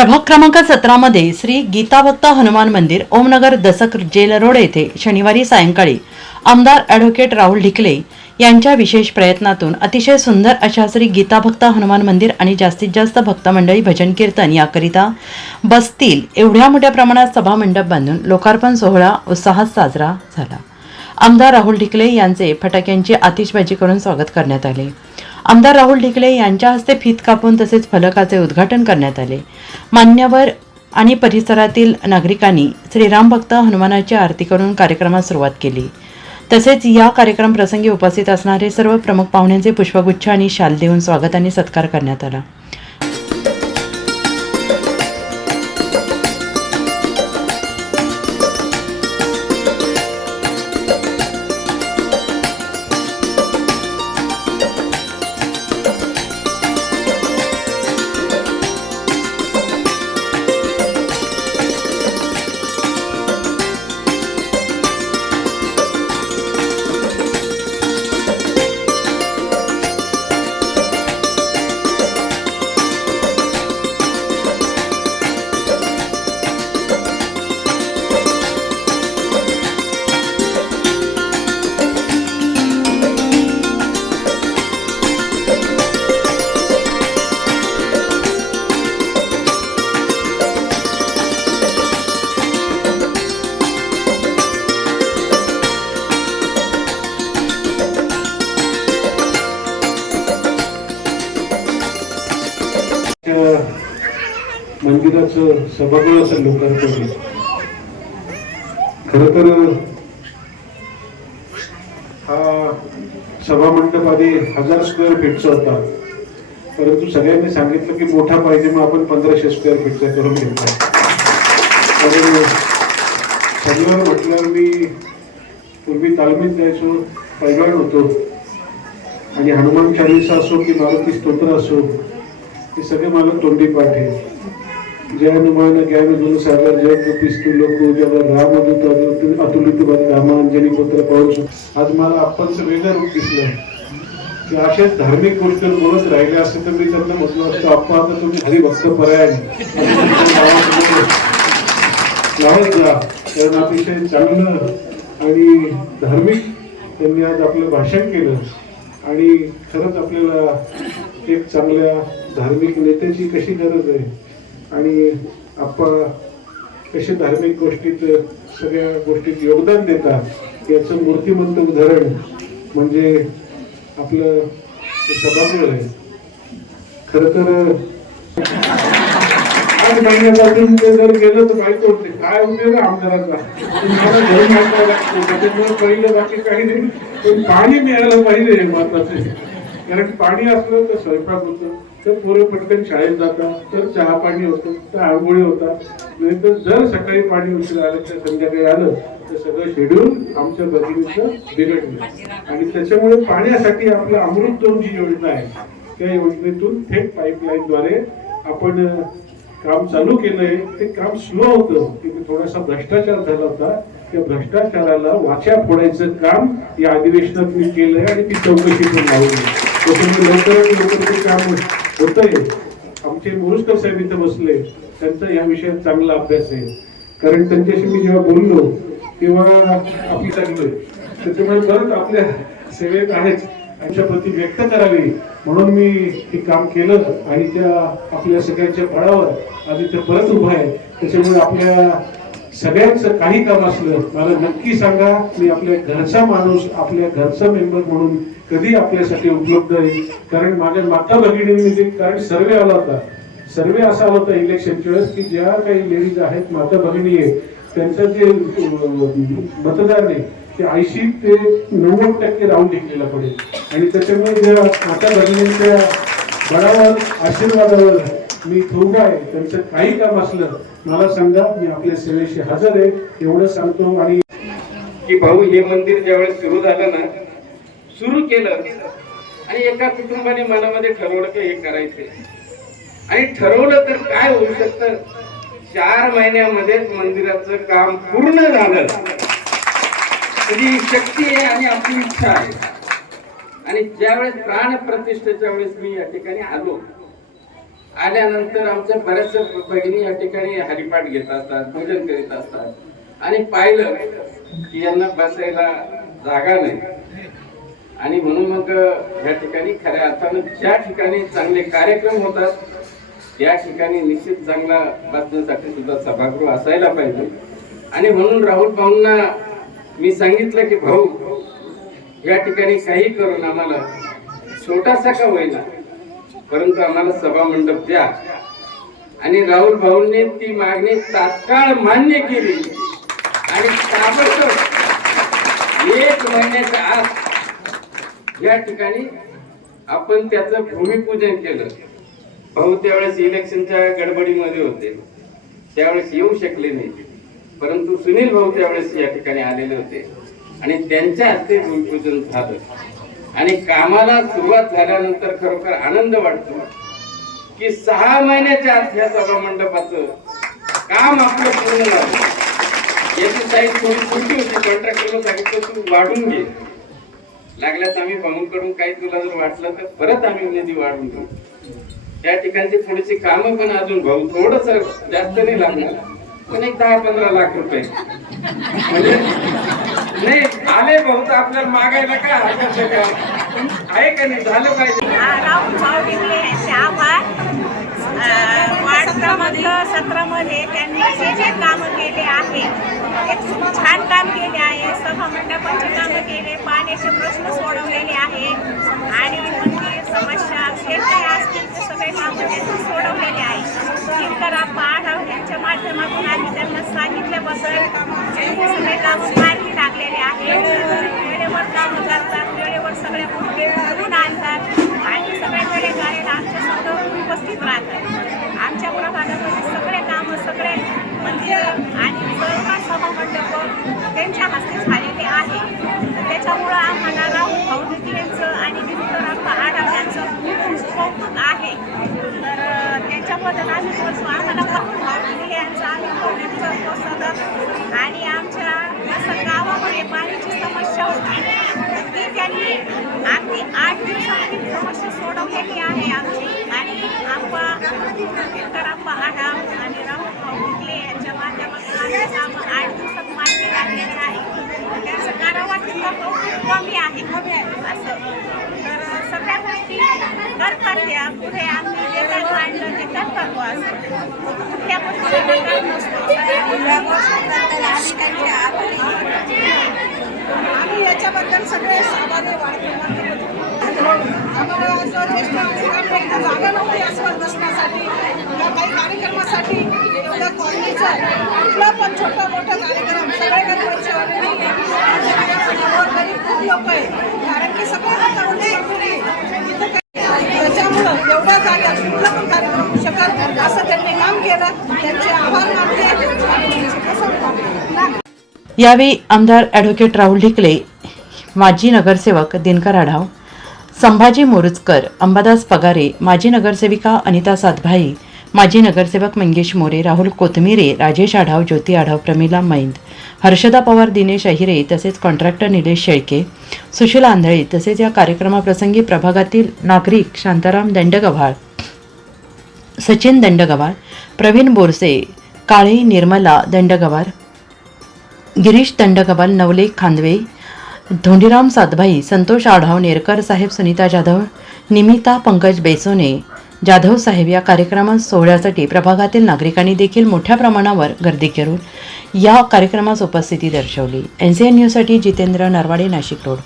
प्रभाग क्रमांक सतरामध्ये श्री गीताभक्त हनुमान मंदिर ओमनगर दसक जेल रोड येथे शनिवारी सायंकाळी आमदार ॲडव्होकेट राहुल ढिकले यांच्या विशेष प्रयत्नातून अतिशय सुंदर अशा श्री गीताभक्त हनुमान मंदिर आणि जास्तीत जास्त भक्त मंडळी भजन कीर्तन याकरिता बसतील. एवढ्या मोठ्या प्रमाणात सभा मंडप बांधून लोकार्पण सोहळा उत्साहात साजरा झाला. आमदार राहुल ढिकले यांचे फटाक्यांची आतिषबाजी करून स्वागत करण्यात आले. आमदार राहुल ढिकले यांच्या हस्ते फीत कापून तसेच फलकाचे उद्घाटन करण्यात आले. मान्यवर आणि परिसरातील नागरिकांनी श्रीराम भक्त हनुमानाची आरती करून कार्यक्रमास सुरुवात केली. तसेच या कार्यक्रम प्रसंगी उपस्थित असणारे सर्व प्रमुख पाहुण्यांचे पुष्पगुच्छ आणि शाल देऊन स्वागत आणि सत्कार करण्यात आला. त्या मंदिराचं असं लोकार्पण खर तर हा सभामंडप आधी हजार स्क्वेअर फीटचा होता. परंतु सगळ्यांनी सांगितलं की मोठा पाहिजे मग आपण पंधराशे स्क्वेअर फीटचा करून घेतला. तर शनिवार म्हटल्यावर मी पूर्वी तालमीत जायचो पैलवान होतो. आणि हनुमान चालीसा असो की मारुती स्तोत्र असो हे सगळे मला तोंडी पाठ. आहे जय हनुमान ज्ञान गुण सागर जय कृपिस्तू लोक उजागर रामदूत अतुलित- अतुलित रामांजनी पुत्र पवन आज मला आपण वेगळं रूप दिसलं. की अशाच धार्मिक गोष्टी बोलत राहिले असते तर मी त्यांना म्हटलं असतं आपण आता तुम्ही हरिभक्त पर्याय लावत जा. कारण अतिशय चांगलं आणि धार्मिक त्यांनी आज आपलं भाषण केलं. आणि खरंच आपल्याला एक चांगल्या धार्मिक नेत्याची कशी गरज आहे? आणि आपण कसे धार्मिक गोष्टीत सगळ्या गोष्टीत योगदान देतात याचं मूर्तिमंत उदाहरण म्हणजे आपलं हे सभागृह आहे. खर तर आठ महिन्यापासून ते जर गेलं तर माहीत होते काय होते ना आमदारांना? तुम्हाला घरून आणता लागतो. त्याच्यामुळे पहिलं बाकी काही नाही. पण पाणी मिळालं पाहिजे महत्त्वाचे कारण पाणी असलं तर स्वयंपाक होतं. तर पोरं पटकन शाळेत जातात तर चहा पाणी होतं तर आंघोळी होतात. नाहीतर जर सकाळी पाणी उशिरा आलं तर संध्याकाळी आलं तर सगळं शेड्यूल आमच्या बहिणीचं बिघडलं. आणि त्याच्यामुळे पाण्यासाठी आपलं अमृत दोन जी योजना आहे. त्या योजनेतून थेट पाईपलाईनद्वारे आपण काम चालू केलंय. ते काम स्लो होतं. तिथे थोडासा भ्रष्टाचार झाला होता. त्या भ्रष्टाचाराला वाच्या फोडायचं काम या अधिवेशनात मी केलंय आणि ती चौकशी पण लावली लवकरात लवकर ते काम होतंय. आमचे मोरुसकर साहेब इथे बसले. त्यांचा या विषयात चांगला अभ्यास आहे. कारण त्यांच्याशी मी जेव्हा बोललो तेव्हा आपली चांगलं. त्याच्यामुळे परत आपल्या सेवेत आहेच. आमच्या प्रती व्यक्त करावी. म्हणून मी हे काम केलं आणि त्या आपल्या सगळ्यांच्या फळावर आज इथे परत उभा आहे. त्याच्यामुळे आपल्या सगळ्यांचं काही काम असलं मला नक्की सांगा मी आपल्या घरचा माणूस आपल्या घरचा मेंबर म्हणून कधी आपल्यासाठी उपलब्ध आहे? कारण माझ्या माता भगिनींनी कारण सर्वे आला होता. सर्वे असा आला होता इलेक्शनच्या वेळेस की ज्या काही लेडीज आहेत माता भगिनी आहेत त्यांचं जे मतदार आहे ते ऐंशी ते नव्वद टक्के राहून टिकलेला पडेल. आणि त्याच्यामुळे ज्या माता भगिनींच्या बळावर आशीर्वादावर मी इथं आहे त्यांचं काही काम असलं मला सांगा मी आपल्या सेवेशी हजर आहे एवढं सांगतो आणि की भाऊ हे मंदिर ज्यावेळेस सुरू झालं ना सुरू केलं. आणि एका कुटुंबाने मनामध्ये ठरवलं की हे करायचे आणि ठरवलं तर काय होऊ शकतं? चार महिन्यामध्येच मंदिराचं काम पूर्ण झालं. ही शक्ती आहे आणि आपली इच्छा आहे. आणि ज्यावेळेस प्राण प्रतिष्ठेच्या वेळेस मी या ठिकाणी आलो आल्यानंतर आमच्या बऱ्याचशा भगिनी या ठिकाणी हरिपाठ घेत असतात भजन करीत असतात. आणि पाहिलं की यांना बसायला जागा नाही. आणि म्हणून मग या ठिकाणी खऱ्या अर्थानं ज्या ठिकाणी चांगले कार्यक्रम होतात त्या ठिकाणी निश्चित चांगला बातम्यांसाठी सुद्धा सभागृह असायला पाहिजे. आणि म्हणून राहुल भाऊंना मी सांगितलं की भाऊ या ठिकाणी काही करून आम्हाला छोटासा का होईना परंतु आम्हाला सभा मंडप द्या. आणि राहुल भाऊंनी ती मागणी तात्काळ मान्य केली. आणि ताबडतोब एक महिन्याच्या आत या ठिकाणी आपण त्याचं भूमिपूजन केलं. भाऊ त्यावेळेस इलेक्शनच्या गडबडीमध्ये होते. त्यावेळेस येऊ शकले नाही. परंतु सुनील भाऊ त्यावेळेस या ठिकाणी आलेले होते. आणि त्यांच्या हस्ते भूमिपूजन झालं. आणि कामाला सुरुवात झाल्यानंतर खरोखर आनंद वाटतो की सहा महिन्याच्या आत ह्या सभा मंडपाचं काम आपलं पूर्ण झालं. याची साईज थोडी छोटी होती कॉन्ट्रॅक्टरला सांगितलं तू वाढून घे लागल्यास आम्ही भाऊंकडून काही तुला जर वाटलं तर परत आम्ही निधी वाढवून घेऊ त्या ठिकाणची थोडीशी कामं पण अजून भाऊ थोडस जास्त नाही लागणार. पण एक दहा पंधरा लाख रुपये. म्हणजे नाही आले भाऊ तर आपल्याला मागायला हरकत का? आहे का नाही? झालं पाहिजे. सत्रामध्ये त्यांनी जे जे कामं केले आहे एक छान काम केले आहे. सभा मंडपाचे कामं केले पाण्याचे प्रश्न सोडवलेले आहे. आणि मंदिर समस्या जे काही असतील ते सगळे कामं त्यांनी सोडवलेले आहे. किरकराप्पा आढाव यांच्या माध्यमातून आम्ही त्यांना सांगितल्याबद्दल त्यांनी सगळे कामं मार्गी लागलेले आहे वेळेवर कामं करतात वेळेवर सगळ्या गोष्टी करून आणतात आणि सगळे वेळेद्वारे आमच्यासमोर उपस्थित राहतात आमच्या प्रभागामध्ये सगळे कामं सगळे मंदिर आणि सर्व सभा मंडप त्यांच्या हस्ते झालेले आहे तर त्याच्यामुळं आम्हाला राहुल भाऊ यांचं आणि विठ्ठलराव आढाव यांचं खूप कौतुक आहे तर अं, त्याच्याबद्दल आम्ही बोलतो आम्हाला राहुल भाऊ यांचं आम्ही कौतुक करतो सतत आणि आमच्या जसं गावामध्ये पाण्याची समस्या होती ती त्यांनी अगदी आठ दिवसात ती समस्या आहे आमची. आणि आंबा शंकर आंबा आढाव आणि राहुल भाऊ विकले यांच्या माध्यमातून आमची आठ दिवसात मार्गी लागलेली आहे. त्यांचं कारावार तितकं कौतुक कमी आहे. असं. तर सगळ्या गोष्टी करतात त्या पुढे आम्ही जे काही मांडलं ते करतात बुवा असं. कुठल्या गोष्टी नसतो. सगळ्या गोष्टी आम्ही याच्याबद्दल सगळे सामान्य वाढतो आम्हाला असं ज्येष्ठ जागा नव्हती आसपास बसण्यासाठी किंवा काही कार्यक्रमासाठी कॉलनीचं कुठला पण छोटा मोठा कार्यक्रम गरीब खूप लोक आहे कारण की इथं त्याच्यामुळं एवढ्या जागा कुठला पण कार्यक्रम होऊ शकत असं त्यांनी काम केलं. त्यांचे आभार मानते. यावेळी आमदार ॲडव्होकेट राहुल ढिकले माजी नगरसेवक दिनकर आढाव. संभाजी मोरुजकर अंबादास पगारे माजी नगरसेविका अनिता सातभाई माजी नगरसेवक मंगेश मोरे राहुल कोथमिरे राजेश आढाव ज्योती आढाव प्रमिला मैंद हर्षदा पवार दिनेश अहिरे तसेच कॉन्ट्रॅक्टर निलेश शेळके सुशील आंधळे तसेच या कार्यक्रमाप्रसंगी प्रभागातील नागरिक शांताराम दंडगव्हाळ सचिन दंडगवार प्रवीण बोरसे काळे निर्मला दंडगवार गिरीश दंडगवाल नवले खांदवे धोंडीराम सातभाई संतोष आढाव नेरकर साहेब सुनीता जाधव निमिता पंकज बेसोने जाधव साहेब या कार्यक्रमात सोहळ्यासाठी प्रभागातील नागरिकांनी देखील मोठ्या प्रमाणावर गर्दी करून या कार्यक्रमास उपस्थिती दर्शवली. एन सी एन न्यूजसाठी जितेंद्र नरवाडे नाशिक रोड.